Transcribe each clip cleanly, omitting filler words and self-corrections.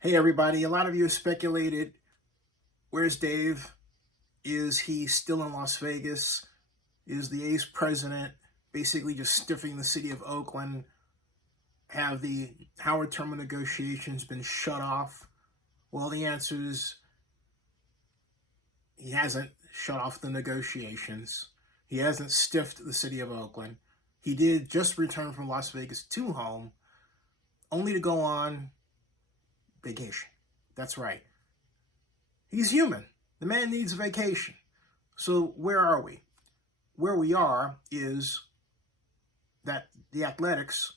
Hey everybody, a lot of you have speculated, where's Dave? Is he still in Las Vegas? Is the A's president basically just stiffing the city of Oakland? Have the Howard Terminal negotiations been shut off? Well, the answer is he hasn't shut off the negotiations. He hasn't stiffed the city of Oakland. He did just return from Las Vegas to home, only to go on vacation. That's right. He's human. The man needs a vacation. So where are we? Where we are is that the Athletics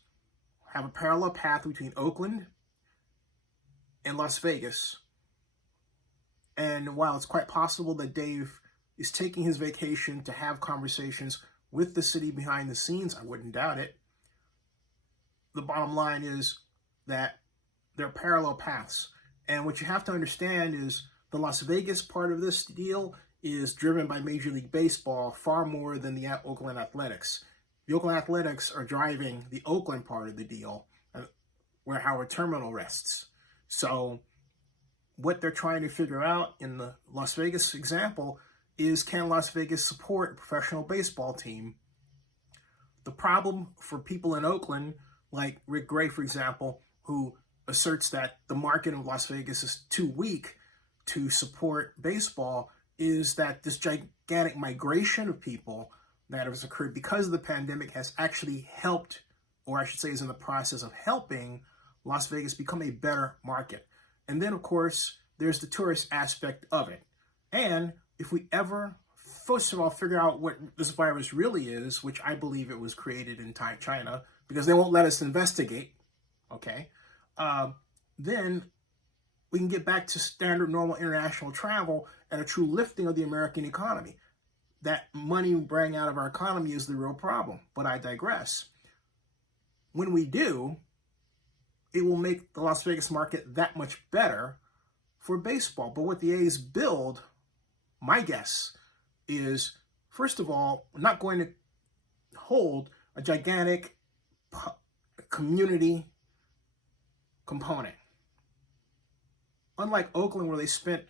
have a parallel path between Oakland and Las Vegas. And while it's quite possible that Dave is taking his vacation to have conversations with the city behind the scenes, I wouldn't doubt it. The bottom line is that they're parallel paths. And what you have to understand is the Las Vegas part of this deal is driven by Major League Baseball far more than the Oakland Athletics. The Oakland Athletics are driving the Oakland part of the deal, where Howard Terminal rests. So what they're trying to figure out in the Las Vegas example is, can Las Vegas support a professional baseball team? The problem for people in Oakland, like Rick Gray, for example, who asserts that the market of Las Vegas is too weak to support baseball, is that this gigantic migration of people that has occurred because of the pandemic has actually helped, or I should say is in the process of helping, Las Vegas become a better market. And then, of course, there's the tourist aspect of it. And if we ever, first of all, figure out what this virus really is, which I believe it was created in China, because they won't let us investigate, okay, then we can get back to standard normal international travel and a true lifting of the American economy. That money we bring out of our economy is the real problem, but I digress. When we do, it will make the Las Vegas market that much better for baseball. But what the A's build, my guess, is, first of all, not going to hold a gigantic community component. Unlike Oakland, where they spent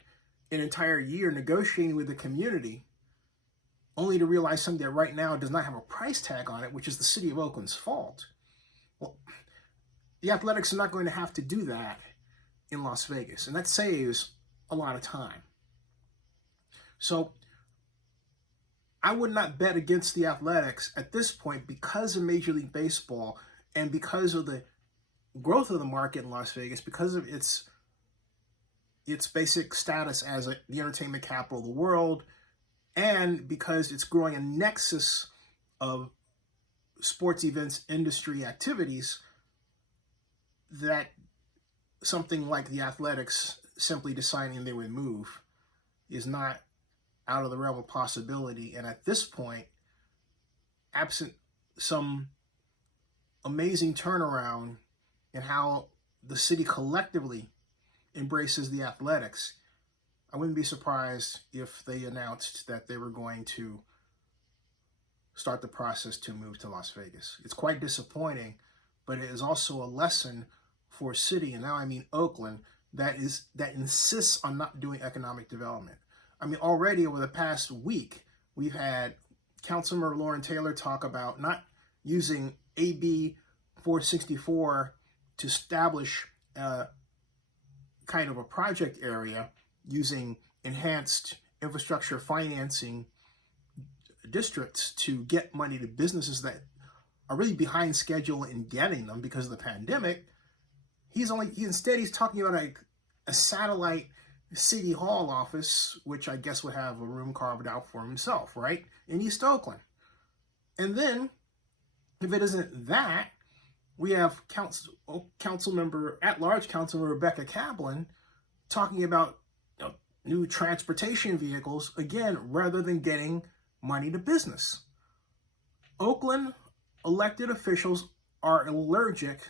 an entire year negotiating with the community, only to realize something that right now does not have a price tag on it, which is the city of Oakland's fault. Well, the Athletics are not going to have to do that in Las Vegas, and that saves a lot of time. So I would not bet against the Athletics at this point because of Major League Baseball and because of the growth of the market in Las Vegas, because of its basic status as the entertainment capital of the world, and because it's growing a nexus of sports events industry activities, that something like the Athletics simply deciding they would move is not out of the realm of possibility. And at this point, absent some amazing turnaround in how the city collectively embraces the Athletics, I wouldn't be surprised if they announced that they were going to start the process to move to Las Vegas. It's quite disappointing, but it is also a lesson for a city, and now I mean Oakland, that insists on not doing economic development. I mean, already over the past week, we've had Councilmember Lauren Taylor talk about not using AB 464 to establish kind of a project area using enhanced infrastructure financing districts to get money to businesses that are really behind schedule in getting them because of the pandemic. Instead he's talking about a satellite city hall office, which I guess would have a room carved out for himself, right, in East Oakland. And then, if it isn't that, we have at-large Councilmember Rebecca Kaplan talking about new transportation vehicles, again, rather than getting money to business. Oakland elected officials are allergic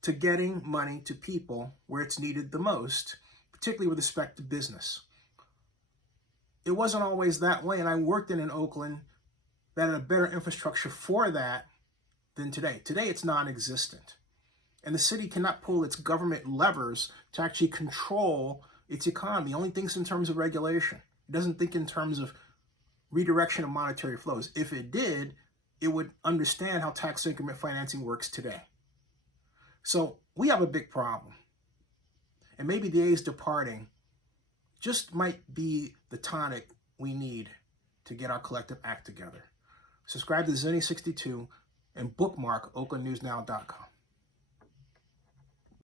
to getting money to people where it's needed the most, particularly with respect to business. It wasn't always that way, and I worked in Oakland that had a better infrastructure for that than today. Today, it's non-existent. And the city cannot pull its government levers to actually control its economy. It only thinks in terms of regulation. It doesn't think in terms of redirection of monetary flows. If it did, it would understand how tax increment financing works today. So we have a big problem. And maybe the A's departing just might be the tonic we need to get our collective act together. Subscribe to Zenny62 and bookmark oaklandnewsnow.com.